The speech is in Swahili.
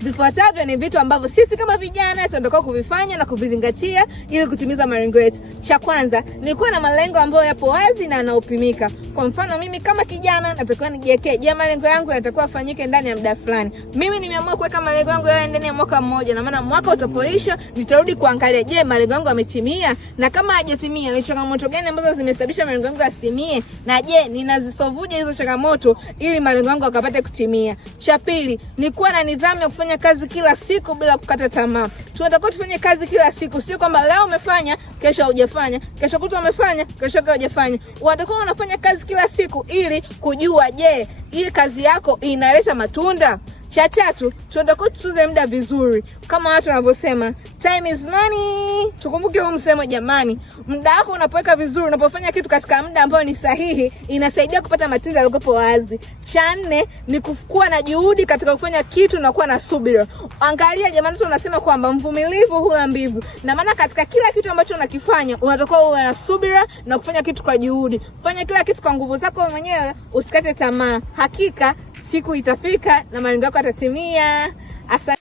Vifuatavyo ni vitu ambavyo sisi kama vijana tunatakiwa kuvifanya na kuvizingatia ili kutimiza malengo yetu. Cha kwanza ni kuwa na malengo ambayo yapo wazi na yanaopimika. Kwa mfano mimi kama kijana natakiwa nijiwekee, je, malengo yangu yanatakiwa afanyike ndani ya muda fulani. Mimi nimeamua kuweka malengo yangu yawe ndani ya mwaka mmoja, na maana mwaka utapoisha nitarudi kuangalia, je, malengo yangu yametimia, na kama hajatimia ni changamoto gani ambazo zimesababisha malengo yangu yasitimie, na je, ninazisovuje hizo changamoto ili malengo yangu yakapate kutimia. Cha pili ni kuwa na nidhamu ya kufanya kazi kila siku bila kukata tamaa. Tunatakiwa tufanye kazi kila siku, sio kwamba leo umefanya kesho hujafanya, kesho kutwa umefanya kesho hujafanya. Unatakiwa unafanya kazi kila siku ili kujua, je, hii kazi yako inaleta matunda. Cha tatu, tunatakiwa tutunze muda vizuri. Kama watu wanavyosema, time is money. Tukumbuke huu msemo jamani. Muda wako unapoweka vizuri, unapofanya kitu katika muda ambao ni sahihi, inasaidia kupata matunda yaliyopo wazi. Cha nne ni kuwa na juhudi katika kufanya kitu na kuwa na subira. Angalia jamani, tunasema kwamba mvumilivu hula mbivu. Na maana katika kila kitu ambacho unakifanya, unatakiwa uwe na subira na kufanya kitu kwa juhudi. Fanya kila kitu kwa nguvu zako mwenyewe, usikate tamaa. Hakika siku itafika na malengo yako yatatimia. Asante.